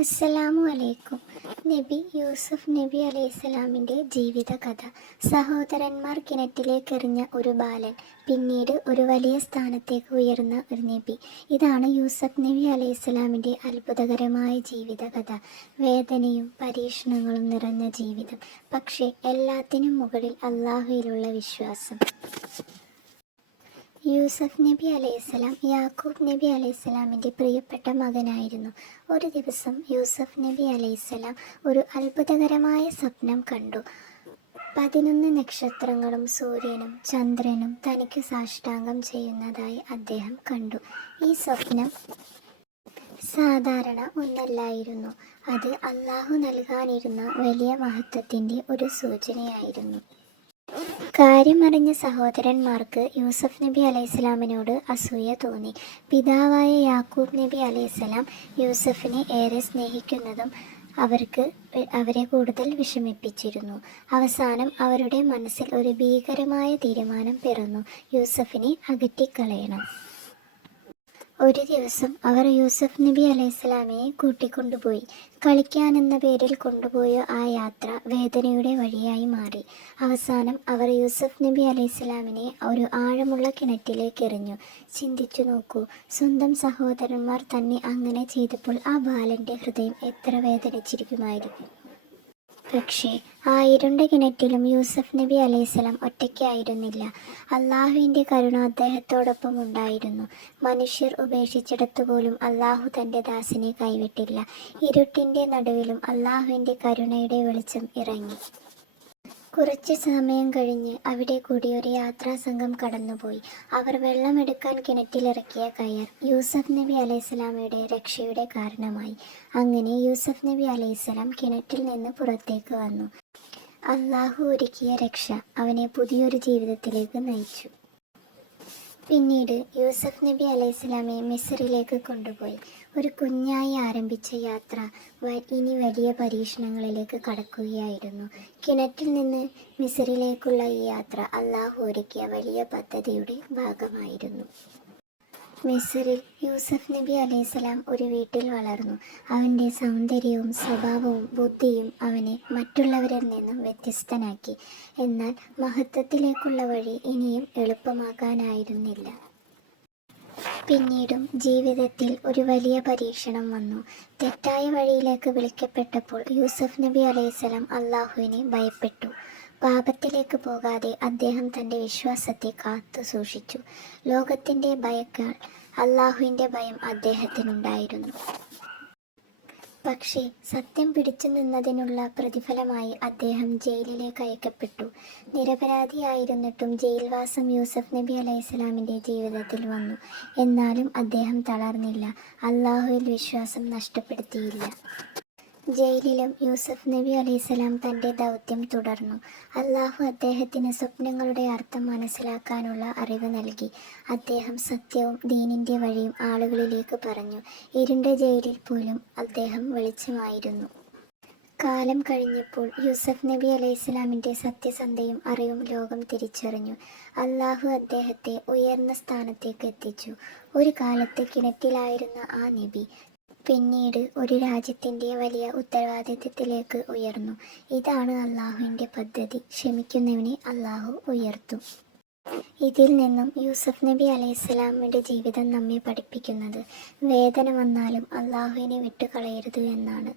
അസ്സലാമു അലൈക്കും. നബി യൂസുഫ് നബി അലൈഹിസ്സലാമിൻ്റെ ജീവിതകഥ. സഹോദരന്മാർ കിണറ്റിലേക്കെറിഞ്ഞ ഒരു ബാലൻ, പിന്നീട് ഒരു വലിയ സ്ഥാനത്തേക്ക് ഉയർന്ന ഒരു നബി. ഇതാണ് യൂസുഫ് നബി അലൈഹിസ്സലാമിൻ്റെ അത്ഭുതകരമായ ജീവിതകഥ. വേദനയും പരീക്ഷണങ്ങളും നിറഞ്ഞ ജീവിതം, പക്ഷേ എല്ലാത്തിനും മുകളിൽ അല്ലാഹുവിലുള്ള വിശ്വാസം. യൂസുഫ് നബി അലൈഹിസ്സലാം യാക്കൂബ് നബി അലൈഹിസ്സലാമിൻ്റെ പ്രിയപ്പെട്ട മകനായിരുന്നു. ഒരു ദിവസം യൂസുഫ് നബി അലൈഹിസ്സലാം ഒരു അത്ഭുതകരമായ സ്വപ്നം കണ്ടു. 11 നക്ഷത്രങ്ങളും സൂര്യനും ചന്ദ്രനും തനിക്ക് സാഷ്ടാംഗം ചെയ്യുന്നതായി അദ്ദേഹം കണ്ടു. ഈ സ്വപ്നം സാധാരണ ഒന്നല്ലായിരുന്നു. അത് അല്ലാഹു നൽകാനിരുന്ന വലിയ മഹത്വത്തിൻ്റെ ഒരു സൂചനയായിരുന്നു. കാര്യമറിഞ്ഞ സഹോദരന്മാർക്ക് യൂസുഫ് നബി അലൈഹിസ്സലാമിനോട് അസൂയ തോന്നി. പിതാവായ യാക്കൂബ് നബി അലൈഹിസ്സലാം യൂസുഫിനെ ഏറെ സ്നേഹിക്കുന്നതും അവരെ കൂടുതൽ വിഷമിപ്പിച്ചിരുന്നു. അവസാനം അവരുടെ മനസ്സിൽ ഒരു ഭീകരമായ തീരുമാനം പിറന്നു: യൂസുഫിനെ അകറ്റിക്കളയണം. ഒരു ദിവസം അവർ യൂസുഫ് നബി അലൈഹിസ്സലാമിനെ കൂട്ടിക്കൊണ്ടുപോയി. കളിക്കാനെന്ന പേരിൽ കൊണ്ടുപോയ ആ യാത്ര വേദനയുടെ വഴിയായി മാറി. അവസാനം അവർ യൂസുഫ് നബി അലൈഹിസ്സലാമിനെ ഒരു ആഴമുള്ള കിണറ്റിലേക്ക് എറിഞ്ഞു. ചിന്തിച്ചു നോക്കൂ, സ്വന്തം സഹോദരന്മാർ തന്നെ അങ്ങനെ ചെയ്തപ്പോൾ ആ ബാലൻ്റെ ഹൃദയം എത്ര വേദനിച്ചിരിക്കുമായിരിക്കും. പക്ഷേ ആ ഇരുണ്ട കിണറ്റിലും യൂസുഫ് നബി അലൈഹിസ്സലാം ഒറ്റയ്ക്കായിരുന്നില്ല. അല്ലാഹുവിൻ്റെ കരുണ അദ്ദേഹത്തോടൊപ്പം ഉണ്ടായിരുന്നു. മനുഷ്യർ ഉപേക്ഷിച്ചിടത്തുപോലും അല്ലാഹു തൻ്റെ ദാസനെ കൈവിട്ടില്ല. ഇരുട്ടിൻ്റെ നടുവിലും അല്ലാഹുവിൻ്റെ കരുണയുടെ വെളിച്ചം ഇറങ്ങി. കുറച്ച് സമയം കഴിഞ്ഞ് അവിടെ കൂടി ഒരു യാത്രാസംഘം കടന്നുപോയി. അവർ വെള്ളമെടുക്കാൻ കിണറ്റിലിറക്കിയ കയർ യൂസുഫ് നബി അലൈഹിസ്സലാമയുടെ രക്ഷയുടെ കാരണമായി. അങ്ങനെ യൂസുഫ് നബി അലൈഹിസ്സലാം കിണറ്റിൽ നിന്ന് പുറത്തേക്ക് വന്നു. അല്ലാഹു ഒരുക്കിയ രക്ഷ അവനെ പുതിയൊരു ജീവിതത്തിലേക്ക് നയിച്ചു. പിന്നീട് യൂസുഫ് നബി അലൈഹിസ്സലാമെ മിസ്രിലേക്ക് കൊണ്ടുപോയി. ഒരു കുഞ്ഞായി ആരംഭിച്ച യാത്ര ഇനി വലിയ പരീക്ഷണങ്ങളിലേക്ക് കടക്കുകയായിരുന്നു. കിണറ്റിൽ നിന്ന് മിസ്രിലേക്കുള്ള ഈ യാത്ര അല്ലാഹു ഒരുക്കിയ വലിയ പദ്ധതിയുടെ ഭാഗമായിരുന്നു. മിസ്രിൽ യൂസുഫ് നബി അലൈഹിസ്സലാം ഒരു വീട്ടിൽ വളർന്നു. അവൻ്റെ സൗന്ദര്യവും സ്വഭാവവും ബുദ്ധിയും അവനെ മറ്റുള്ളവരിൽ നിന്നും വ്യത്യസ്തനാക്കി. എന്നാൽ മഹത്വത്തിലേക്കുള്ള വഴി ഇനിയും എളുപ്പമാക്കാനായിരുന്നില്ല. പിന്നീടും ജീവിതത്തിൽ ഒരു വലിയ പരീക്ഷണം വന്നു. തെറ്റായ വഴിയിലേക്ക് വിളിക്കപ്പെട്ടപ്പോൾ യൂസുഫ് നബി അലൈഹിസ്സലാം അല്ലാഹുവിനെ ഭയപ്പെട്ടു. പാപത്തിലേക്ക് പോകാതെ അദ്ദേഹം തൻ്റെ വിശ്വാസത്തെ കാത്തു സൂക്ഷിച്ചു. ലോകത്തിൻ്റെ ഭയക്കാൾ അല്ലാഹുവിൻ്റെ ഭയം അദ്ദേഹത്തിനുണ്ടായിരുന്നു. പക്ഷേ സത്യം പിടിച്ചു നിന്നതിനുള്ള പ്രതിഫലമായി അദ്ദേഹം ജയിലിലേക്ക് അയക്കപ്പെട്ടു. നിരപരാധിയായിരുന്നിട്ടും ജയിൽവാസം യൂസുഫ് നബി അലൈഹിസ്സലാമിൻ്റെ ജീവിതത്തിൽ വന്നു. എന്നാലും അദ്ദേഹം തളർന്നില്ല, അല്ലാഹുവിൽ വിശ്വാസം നഷ്ടപ്പെടുത്തിയില്ല. ജയിലിലും യൂസുഫ് നബി അലൈഹിസ്സലാം തൻ്റെ ദൗത്യം തുടർന്നു. അല്ലാഹു അദ്ദേഹത്തിന് സ്വപ്നങ്ങളുടെ അർത്ഥം മനസ്സിലാക്കാനുള്ള അറിവ് നൽകി. അദ്ദേഹം സത്യവും ദീനിൻ്റെ വഴിയും ആളുകളിലേക്ക് പറഞ്ഞു. ഇരുണ്ട ജയിലിൽ പോലും അദ്ദേഹം വെളിച്ചമായിരുന്നു. കാലം കഴിഞ്ഞപ്പോൾ യൂസുഫ് നബി അലൈഹിസ്സലാമിൻ്റെ സത്യസന്ധയും അറിവും ലോകം തിരിച്ചറിഞ്ഞു. അല്ലാഹു അദ്ദേഹത്തെ ഉയർന്ന സ്ഥാനത്തേക്ക് എത്തിച്ചു. ഒരു കാലത്ത് കിണറ്റിലായിരുന്ന ആ നബി പിന്നീട് ഒരു രാജ്യത്തിൻ്റെ വലിയ ഉത്തരവാദിത്തത്തിലേക്ക് ഉയർന്നു. ഇതാണ് അല്ലാഹുവിൻ്റെ പദ്ധതി. ക്ഷമിക്കുന്നവനെ അല്ലാഹു ഉയർത്തും. ഇതിൽ നിന്നും യൂസുഫ് നബി അലൈഹിസ്സലാമിൻ്റെ ജീവിതം നമ്മെ പഠിപ്പിക്കുന്നത് വേദന വന്നാലും അല്ലാഹുവിനെ വിട്ടുകളയരുത് എന്നാണ്.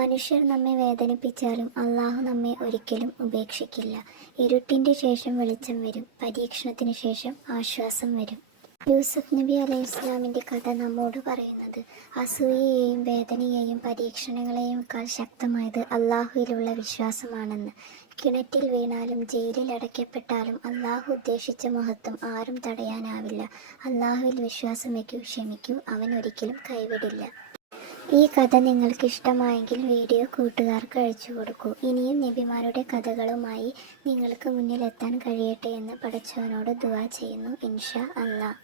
മനുഷ്യർ നമ്മെ വേദനിപ്പിച്ചാലും അല്ലാഹു നമ്മെ ഒരിക്കലും ഉപേക്ഷിക്കില്ല. ഇരുട്ടിൻ്റെ ശേഷം വെളിച്ചം വരും, പരീക്ഷണത്തിന് ശേഷം ആശ്വാസം വരും. യൂസുഫ് നബി അലൈഹിസ്സലാമിൻ്റെ കഥ നമ്മോട് പറയുന്നത് അസൂയയെയും വേദനയെയും പരീക്ഷണങ്ങളെയുംക്കാൾ ശക്തമായത് അല്ലാഹുവിലുള്ള വിശ്വാസമാണെന്ന്. കിണറ്റിൽ വീണാലും ജയിലിൽ അടയ്ക്കപ്പെട്ടാലും അല്ലാഹു ഉദ്ദേശിച്ച മഹത്വം ആരും തടയാനാവില്ല. അല്ലാഹുവിൽ വിശ്വാസം വയ്ക്കൂ, ക്ഷമിക്കൂ, അവൻ ഒരിക്കലും കൈവിടില്ല. ഈ കഥ നിങ്ങൾക്ക് ഇഷ്ടമായെങ്കിൽ വീഡിയോ കൂട്ടുകാർക്ക് അയച്ചു കൊടുക്കൂ. ഇനിയും നബിമാരുടെ കഥകളുമായി നിങ്ങൾക്ക് മുന്നിലെത്താൻ കഴിയട്ടെ എന്ന് പടച്ചവനോട് ദുആ ചെയ്യുന്നു. ഇൻഷാ അല്ലാഹ്.